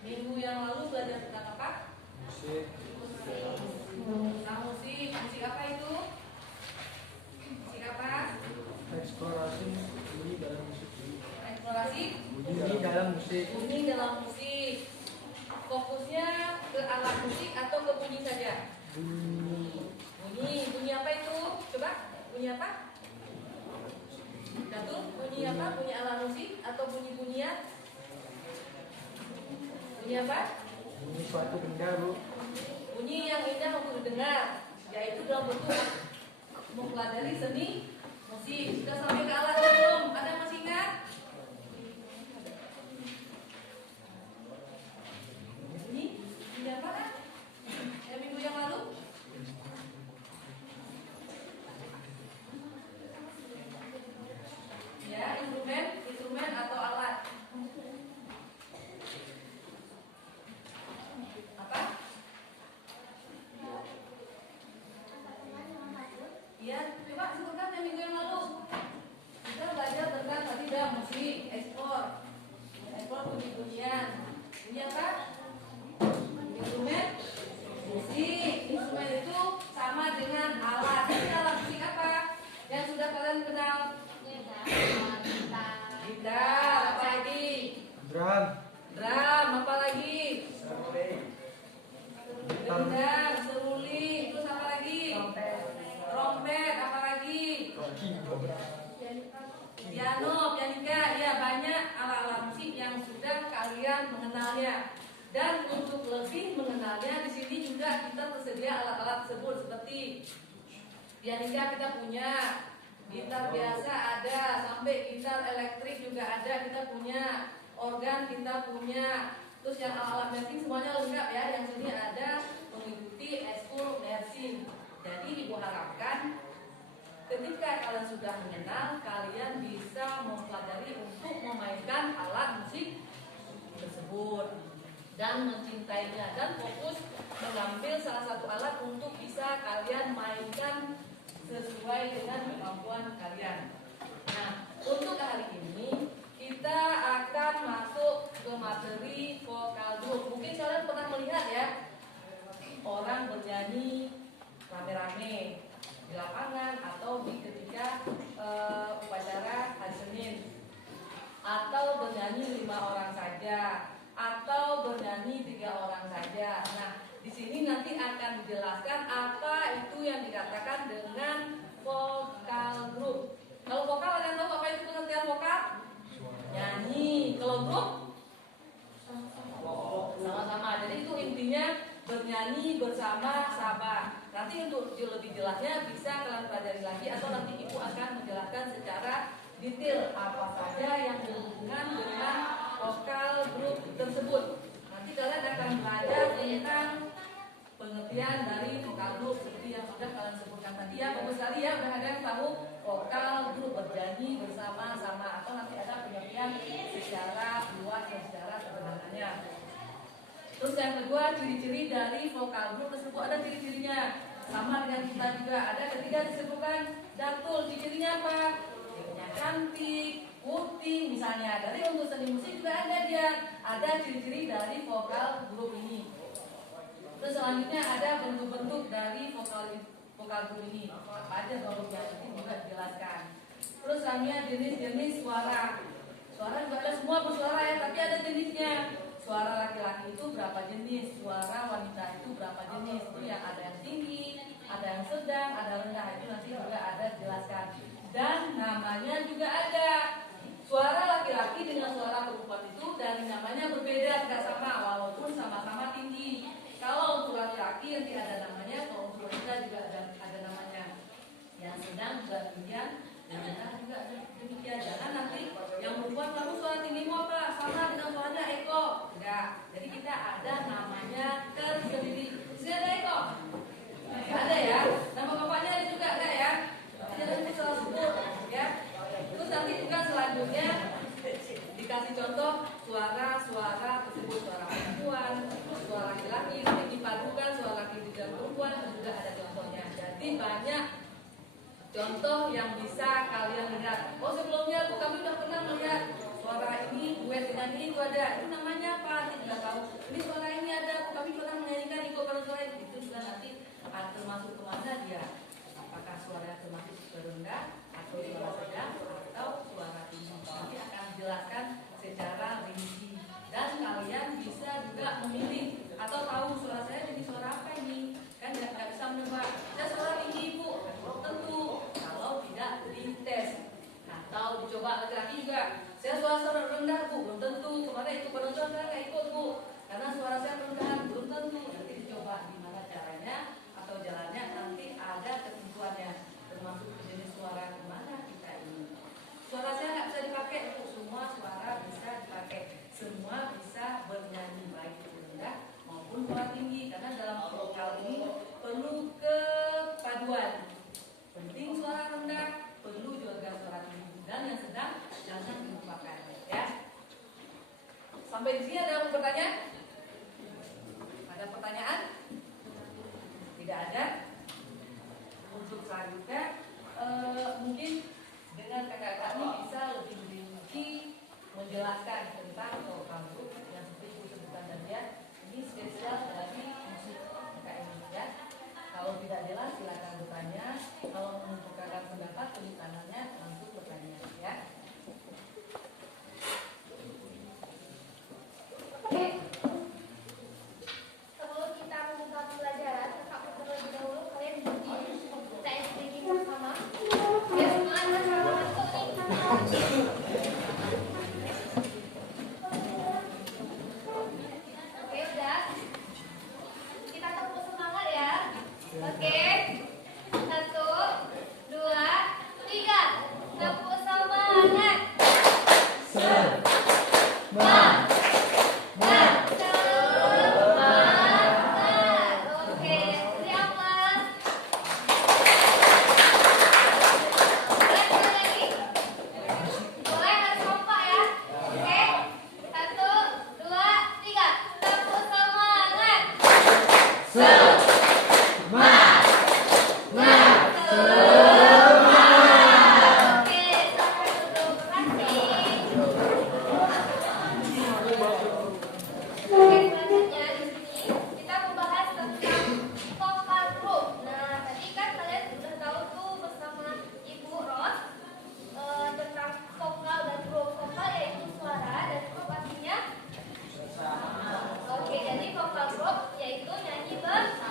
Minggu yang lalu belajar tentang apa? Musik. Tentang musik. Musik apa itu? Musik apa? Eksplorasi bunyi dalam musik. Eksplorasi Bunyi dalam musik. bunyi dalam musik. Fokusnya ke alat musik atau ke bunyi saja? Bunyi apa itu? Coba, bunyi apa? Datul, bunyi apa? Bunyi alat musik atau bunyi-bunyian? Bunyi apa? Bunyi suatu benda, Bu. Bunyi yang indah untuk didengar, yaitu dalam bentuk mempelajari seni musik. Sudah sampai ke alat belum? Ada yang masih ingat? Bunyi apa? Yang minggu yang lalu? Ya, instrumen atau alat. Apa? Ya, coba sebutkan yang minggu yang lalu. Kita belajar tentang tadi dah musik, ekspor bunyi-bunyian. Bunyi apa? Instrumen musik. Instrumen itu sama dengan alat. Ini alat musik apa? Yang sudah kalian kenal? Gitar, apa lagi? Drum. Apa lagi? Gendang, seruling, terus apa lagi? Trompet, apa lagi? Piano, pianika, ya banyak alat-alat musik yang sudah kalian mengenalnya. Dan untuk lebih mengenalnya, di sini juga kita tersedia alat-alat tersebut seperti pianika kita punya, gitar biasa ada, sampai gitar elektrik juga ada kita punya, organ kita punya. Terus yang alat-alat mesin semuanya lengkap ya, yang sini ada mengikuti eskul mesin. Jadi ibu harapkan ketika kalian sudah mengenal, kalian bisa mempelajari untuk memainkan alat musik tersebut dan mencintainya, dan fokus mengambil salah satu alat untuk bisa kalian mainkan sesuai dengan kemampuan kalian. Nah, untuk hari ini kita akan masuk ke materi vokal group. Mungkin kalian pernah melihat ya, orang bernyanyi rame-rame di lapangan atau di ketika upacara hari Senin, atau bernyanyi 5 orang saja, atau bernyanyi 3 orang saja. Nah, di sini nanti akan dijelaskan apa itu yang dikatakan dengan vokal group. Kalau vokal, kalian tahu apa itu pengertian vokal? Nyanyi. Kalau grup? Sama-sama. Jadi itu intinya bernyanyi bersama-sama. Nanti untuk lebih jelasnya bisa kalian pelajari lagi, atau nanti ibu akan menjelaskan secara detail apa saja yang berhubungan dengan vokal grup tersebut. Nanti kalian akan belajar tentang pengertian dari vokal grup seperti yang sudah kalian sebutkan tadi ya. Bagus sekali ya, udah ada yang tahu vokal grup bernyanyi bersama-sama, atau nanti ada pengertian secara luas dan secara sederhananya. Terus yang kedua, ciri-ciri dari vokal grup tersebut ada ciri-cirinya. Sama dengan kita juga ada ketika disebutkan Datul, ciri-cirinya apa? Cirinya cantik, putih misalnya. Dari untuk seni musik juga ada dia. Ada ciri-ciri dari vokal grup ini. Terus selanjutnya ada bentuk-bentuk dari vokal grup ini. Apa aja bentuknya nanti juga dijelaskan. Terus selanjutnya jenis-jenis suara. Suara juga ada, semua bersuara ya, tapi ada jenisnya. Suara laki-laki itu berapa jenis, suara wanita itu berapa jenis. Itu yang ada yang tinggi, ada yang sedang, ada rendah. Itu nanti juga ada dijelaskan. Dan namanya juga ada. Suara laki-laki dengan suara perempuan itu dari namanya berbeda, tidak sama, walaupun sama-sama tinggi. Kalau untuk laki-laki nanti ada namanya, kalau untuk wanita juga ada namanya. Yang sedang juga demikian, yang rendah juga demikian. Jangan nanti yang perempuan kamu suara tinggimu apa? Sama dengan suaranya Eko. Enggak. Jadi kita ada namanya tersendiri. Sudah ada Eko? Ada ya. Nama bapaknya ada juga enggak ya? Jangan lupa salah sebut ya. Terus nanti juga selanjutnya dikasih contoh suara tersebut, suara perempuan, suara laki-laki, nanti dipadukan suara laki dan perempuan, juga ada contohnya. Jadi banyak contoh yang bisa kalian lihat. Oh sebelumnya kami sudah pernah melihat suara ini duet dengan ini itu ada, itu namanya apa? Tidak tahu. Ini suara ini ada, kami pernah menyanyikan Iko pada suara itu sudah nanti akan termasuk kemana dia? Apakah suara termasuk rendah atau suara sedang atau suara tinggi? Nanti akan dijelaskan secara rinci dan kalian bisa juga memilih atau tahu suara saya jadi suara apa ini? Kan nggak bisa menebak. Saya suara tinggi ibu, belum tentu. Kalau tidak dites. Atau dicoba laki-laki juga. Saya suara rendah bu, belum tentu. Kemarin itu penonton saya nggak ikut bu, karena suara saya rendahan, belum tentu. Nanti dicoba gimana caranya atau jalannya, nanti ada ketentuannya. Termasuk jenis suara kemana kita ini. Suara saya nggak bisa dipakai bu, semua suara bisa dipakai, semua bisa bernyanyi baik itu rendah maupun suara tinggi, karena dalam vokal ini perlu kepaduan. Penting suara rendah, perlu juga suara tinggi. Dan yang sedang jangan dilupakan ya. Sampai di sini ada pertanyaan? Ada pertanyaan? Tidak ada? Untuk selanjutnya mungkin dengan kakak-kakak ini bisa lebih rinci menjelaskan tentang vokal grup yang seperti disebutkan tadi ya. Ini spesial dari musik KKN ya. Kalau tidak jelas silakan bertanya. Kalau menentukan pendapat tulis tangannya langsung bertanya ya. Oke. Sebelum kita membuka pelajaran, kakak terlebih dahulu kalian berdiri kita explaining bersama. Ya semua anak sama masuk nih. Oke udah. Kita tepuk semangat ya. Oke. 1, 2, 3. Tepuk semangat. Oke, siapa? Boleh lagi? Boleh harus kompak ya. Oke, 1, 2, 3. Tepuk semangat. Oke, sampai duduk. Terima kasih. Oke, selanjutnya di sini kita membahas tentang vokal group. Nah, tadi kan kalian sudah tahu tuh bersama Ibu Ros tentang vokal dan grup. Vokal yaitu suara dan grup artinya. Oke, jadi vokal group yaitu nyanyi bersama.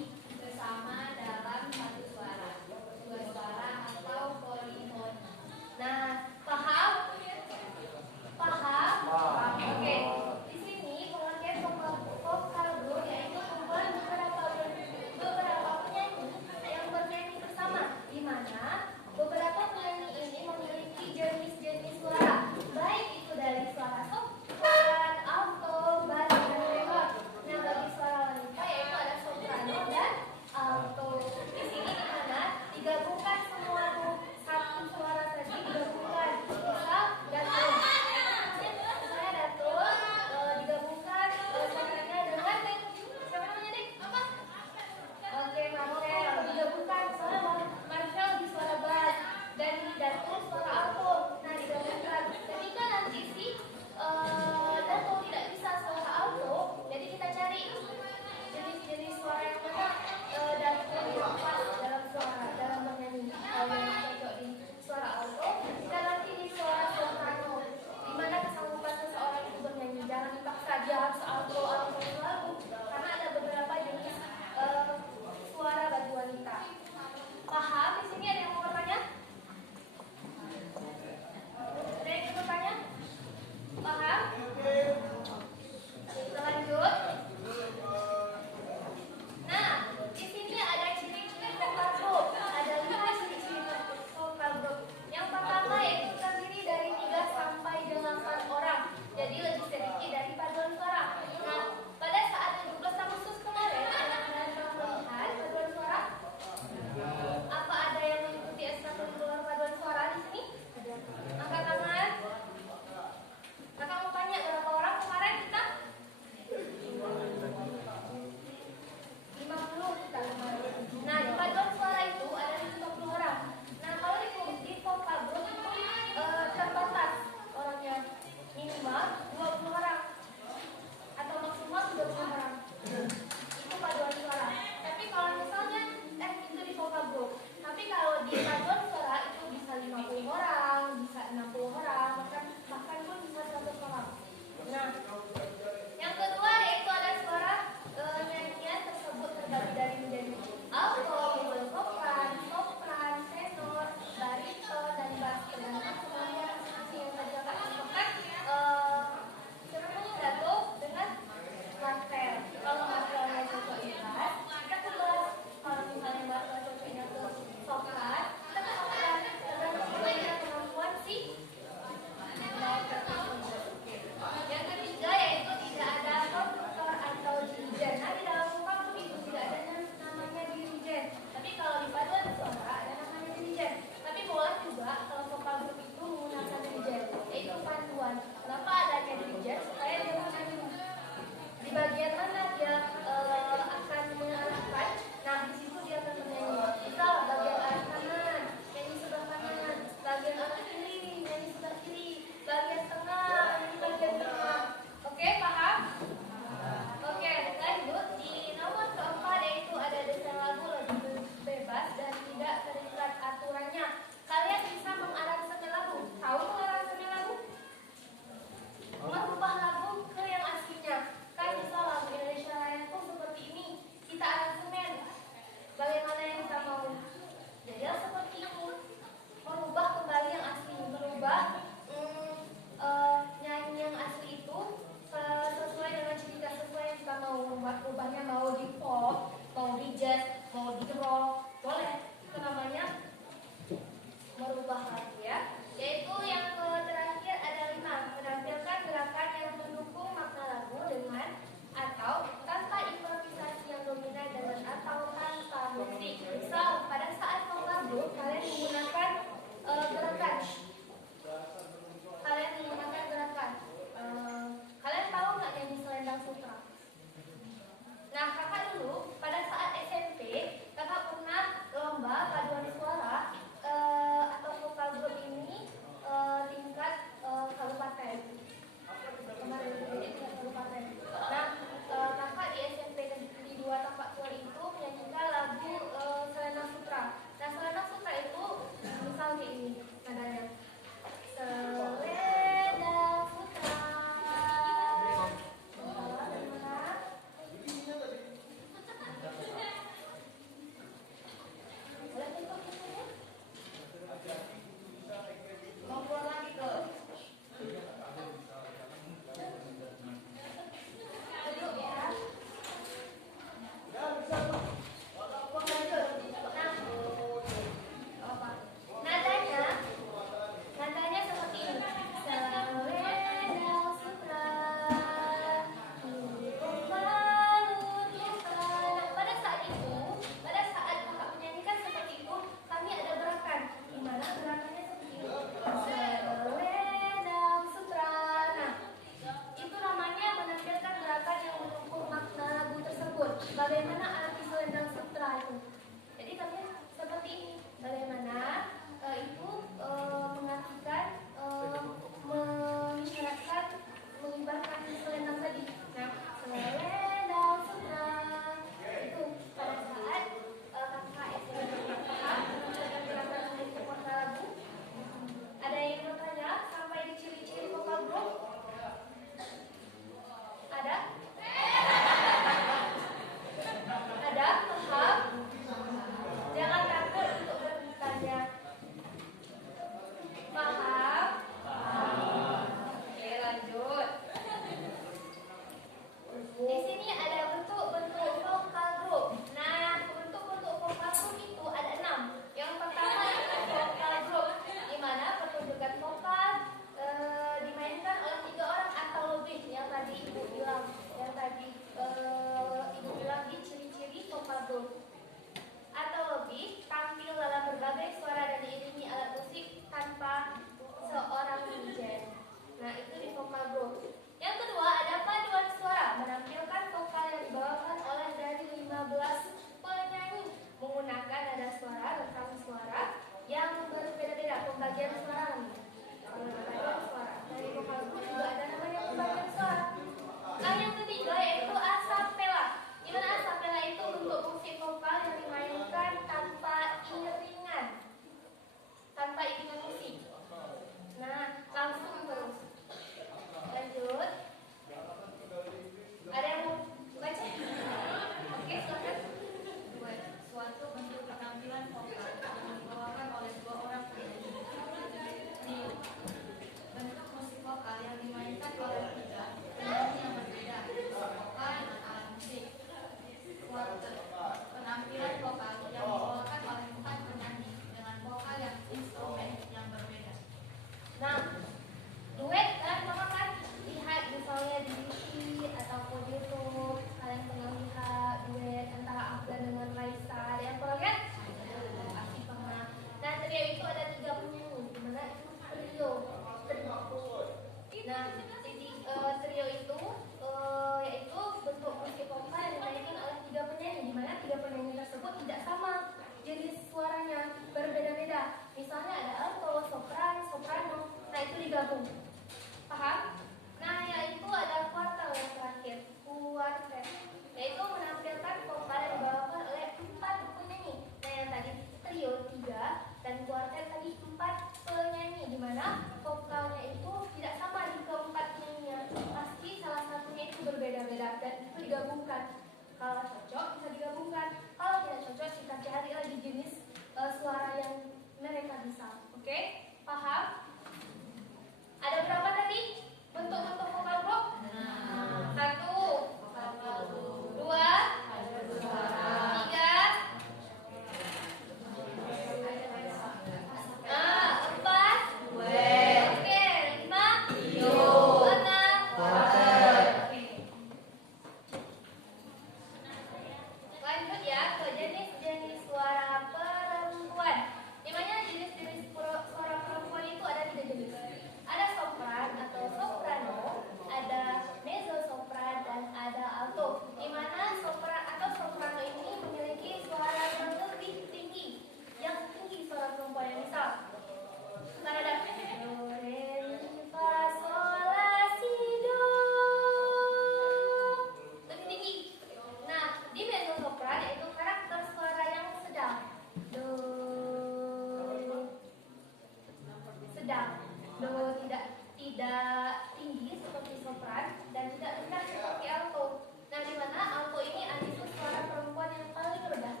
tidak tinggi seperti sopran dan tidak rendah seperti alto. Nah, di mana alto ini adalah suara perempuan yang paling rendah.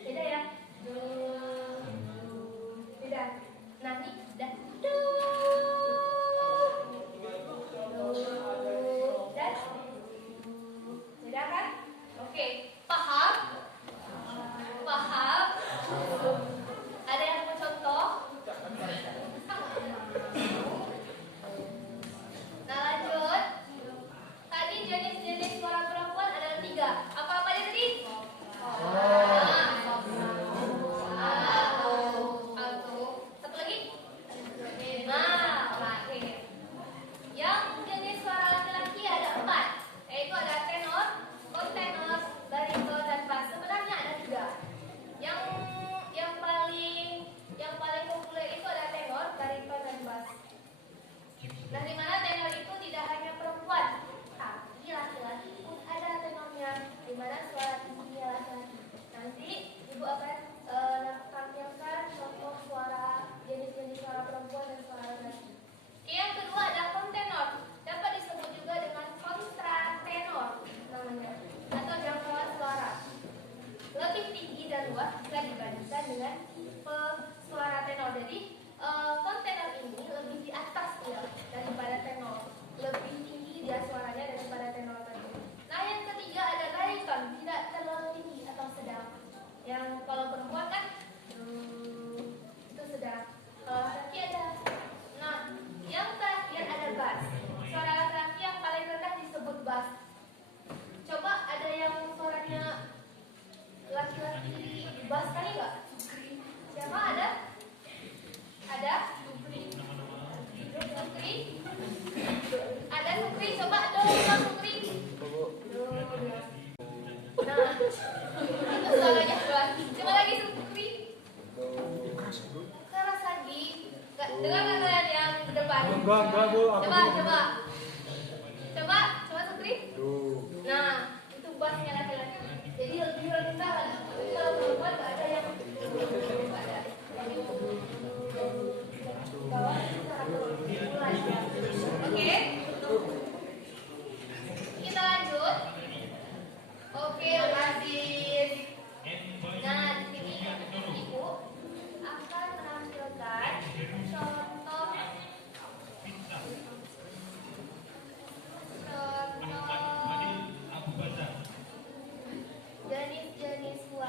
Beda ya? Beda. Nah, ini dan do dan beda kan? Oke, paham? Paham? Ada yang mau contoh? Nah, lanjut. Tadi jenis-jenis suara perempuan ada 3. Apa-apa aja tadi? Alto. Satu lagi? Nah, terakhir. Yang jenis suara laki-laki ada 4, yaitu ada tenor, kontenor, bariton, dan bass. Sebenarnya ada 3. Yang paling populer itu ada tenor, bariton, dan bass. Nah, di mana tenor itu tidak hanya perempuan, tapi laki-laki pun ada tenornya, di mana suara tingginya laki-laki. Nanti ibu akan tampilkan contoh suara jenis-jenis suara perempuan dan suara laki-laki. Yang kedua ada kontenor, dapat disebut juga dengan kontratenor namanya, atau jangkauan suara lebih tinggi dan luas jika dibandingkan dengan tipe suara tenor. Jadi kontenor ini lebih di atas dia daripada tenor, lebih tinggi dia suaranya daripada tenor tadi. Nah, yang ketiga ada bariton, tidak terlalu tinggi atau sedang. Yang kalau perempuan kan itu sedang, kalau laki ada. Nah, yang terakhir ada bass. Suara laki-laki yang paling rendah disebut bass. Coba ada yang suaranya laki-laki bass kali nggak? Siapa ada? Ada? Sukri? Ada Sukri? Coba dong, Bang Sukri. Nah, itu suaranya keras. Coba lagi Sukri. Keras lagi. Dengar nggak kalian yang di depan? Enggak, Bu. Coba Sukri. Nah, itu bassnya laki-laki. Jadi lebih rendah. Tapi kalau perempuan nggak ada yang nggak ada. Oke, kita lanjut. Oke, lanjut. Nah, di sini ibu akan menampilkan contoh jenis-jenis suara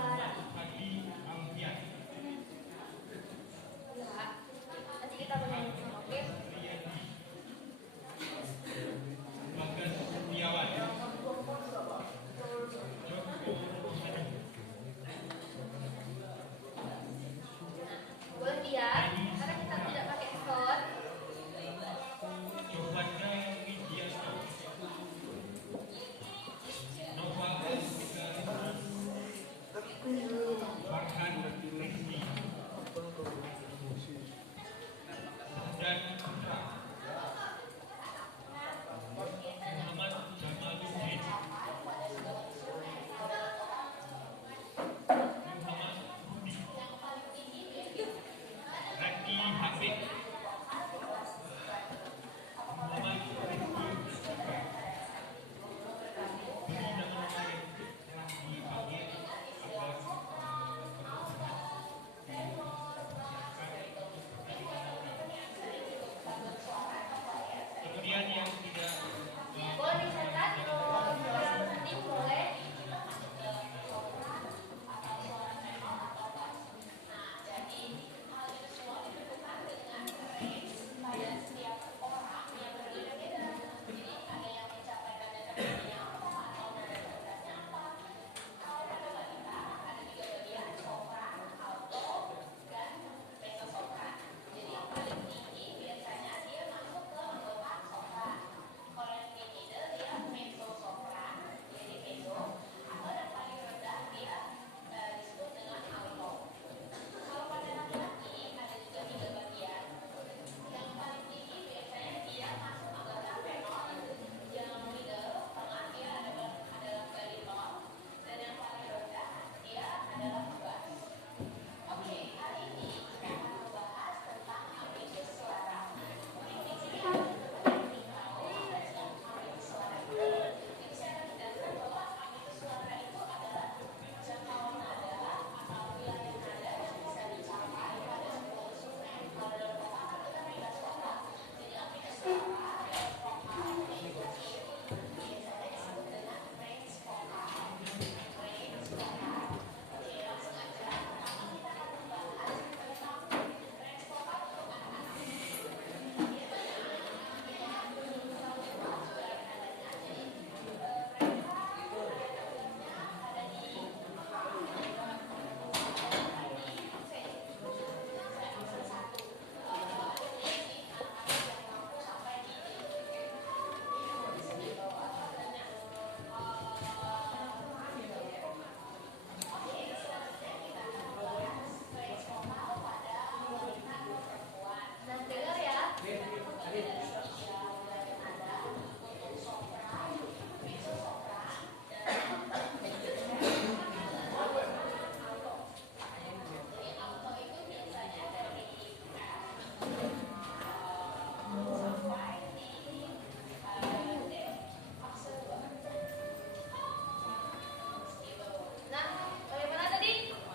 Nah, bagaimana tadi?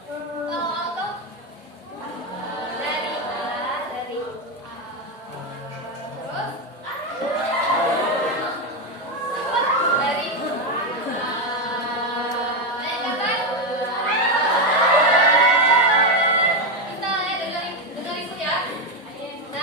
Kalau auto dari A, dari A. Terus dari banyak kata. Kita dengar ibu ya. Nah,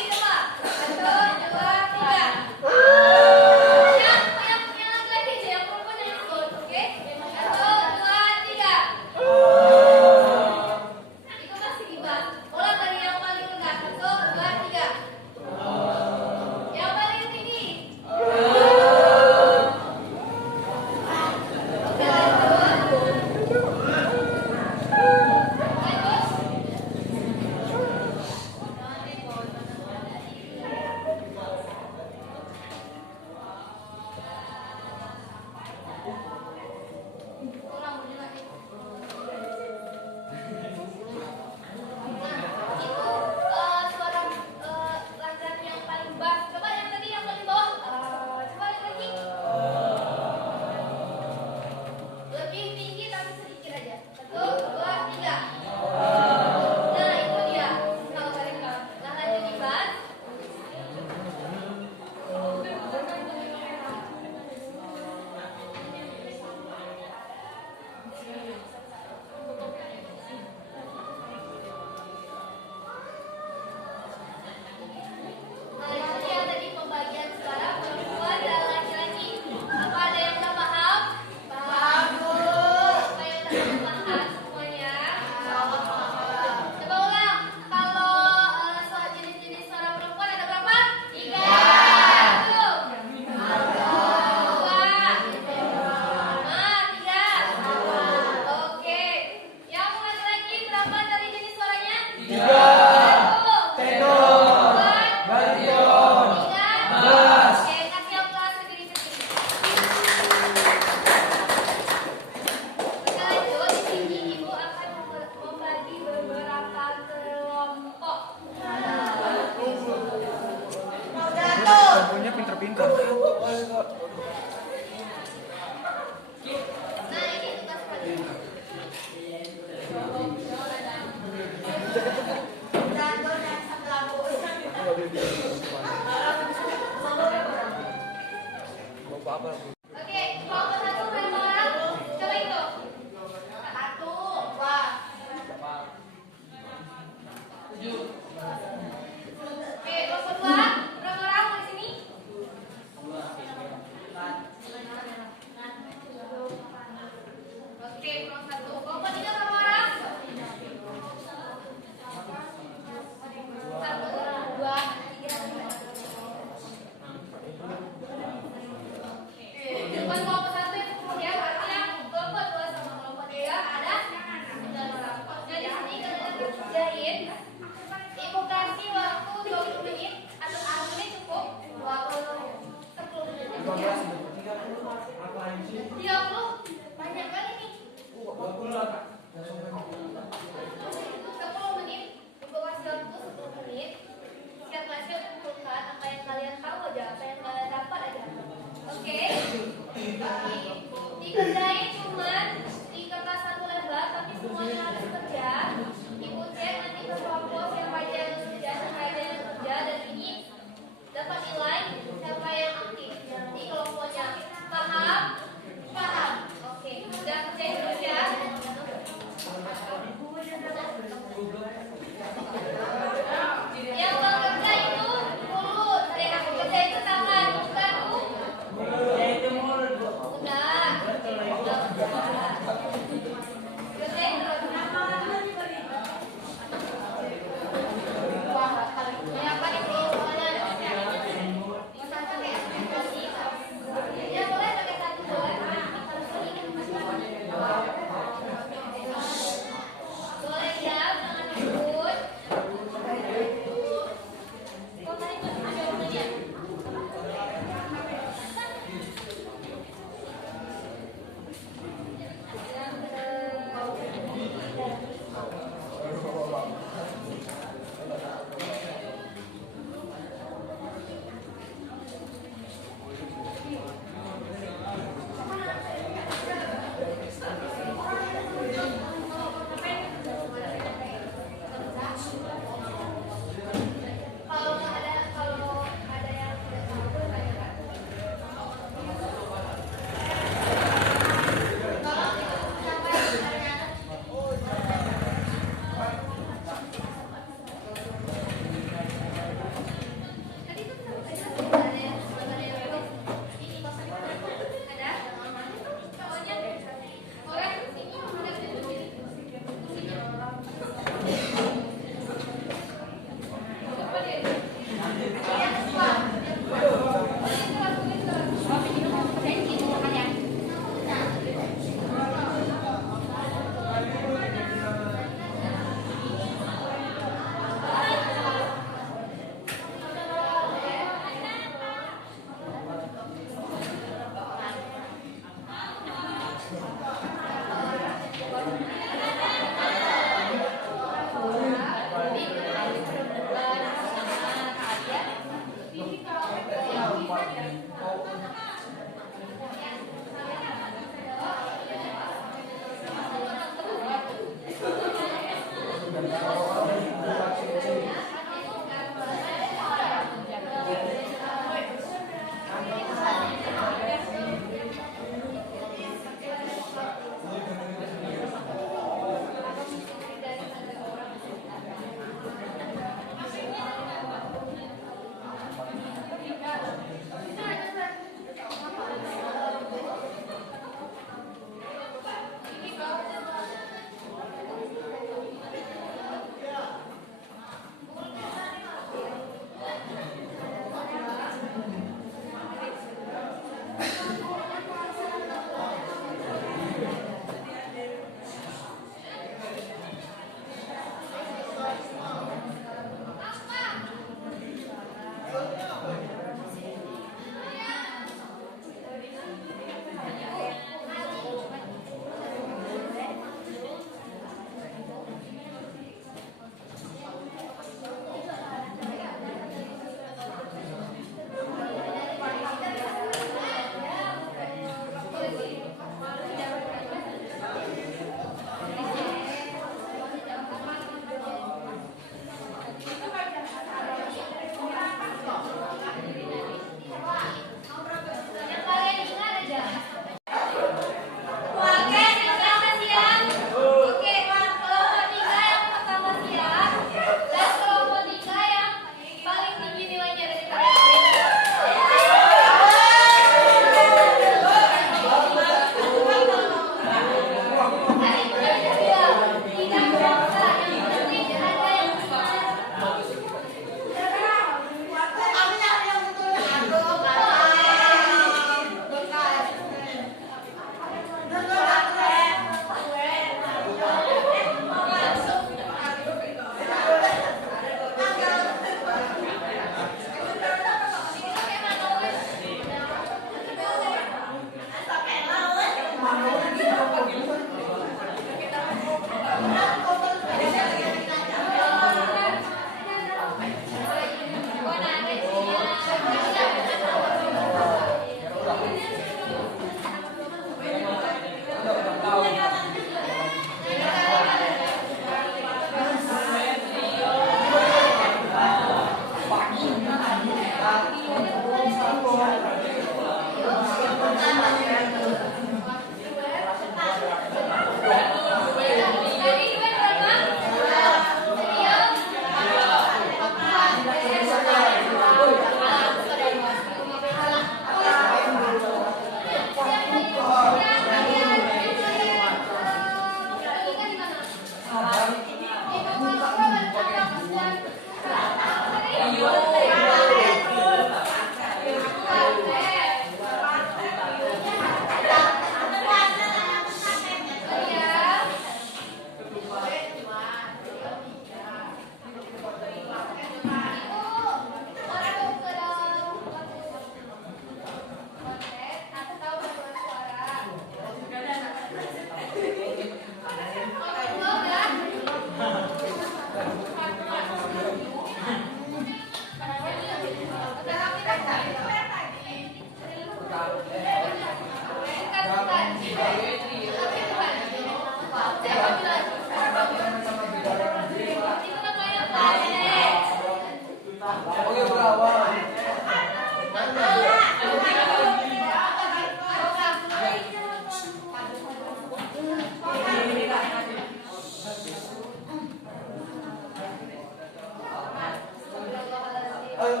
Nih,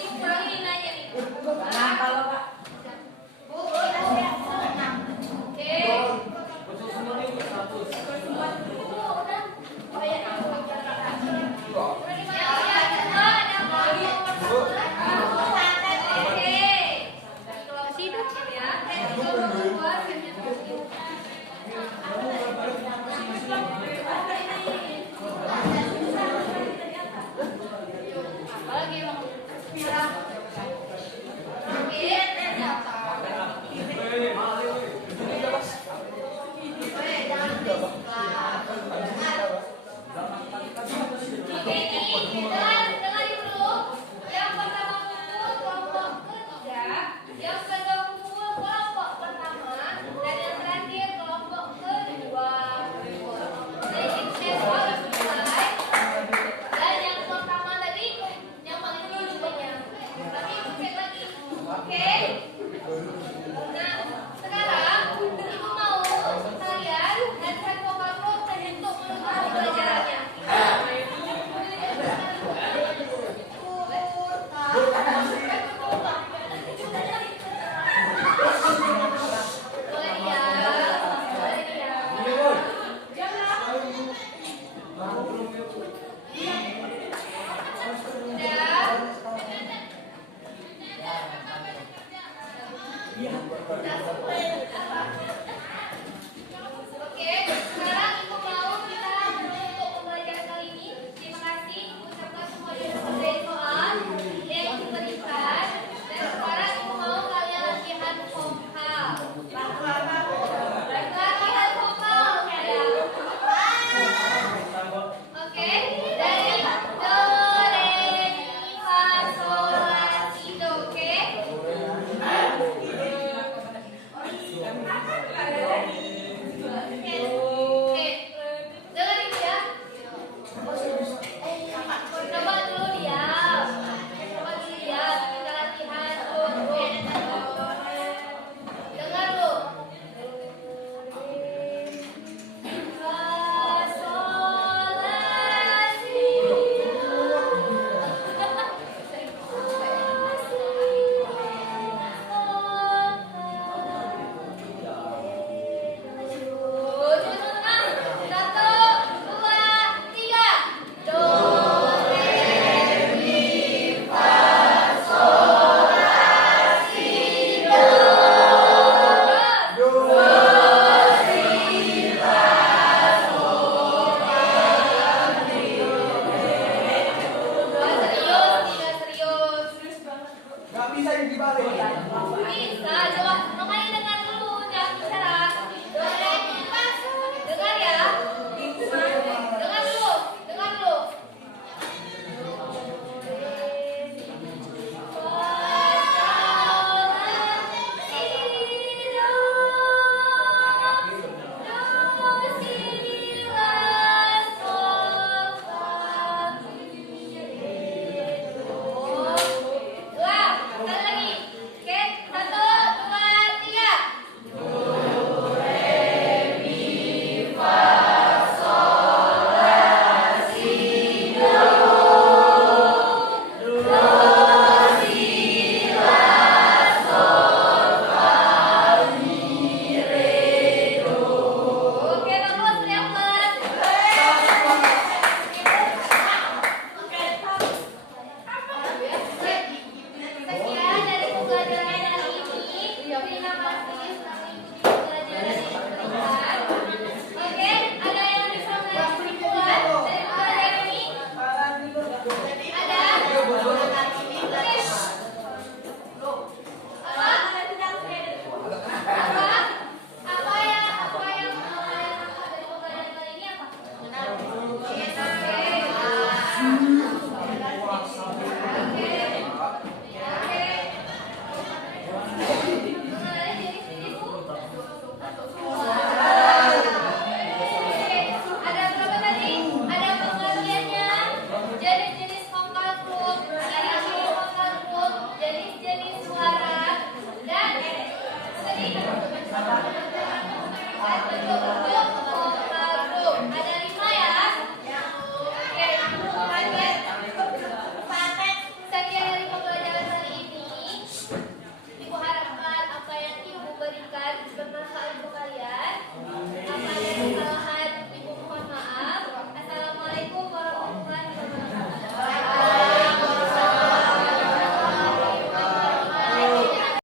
ibu kurangin.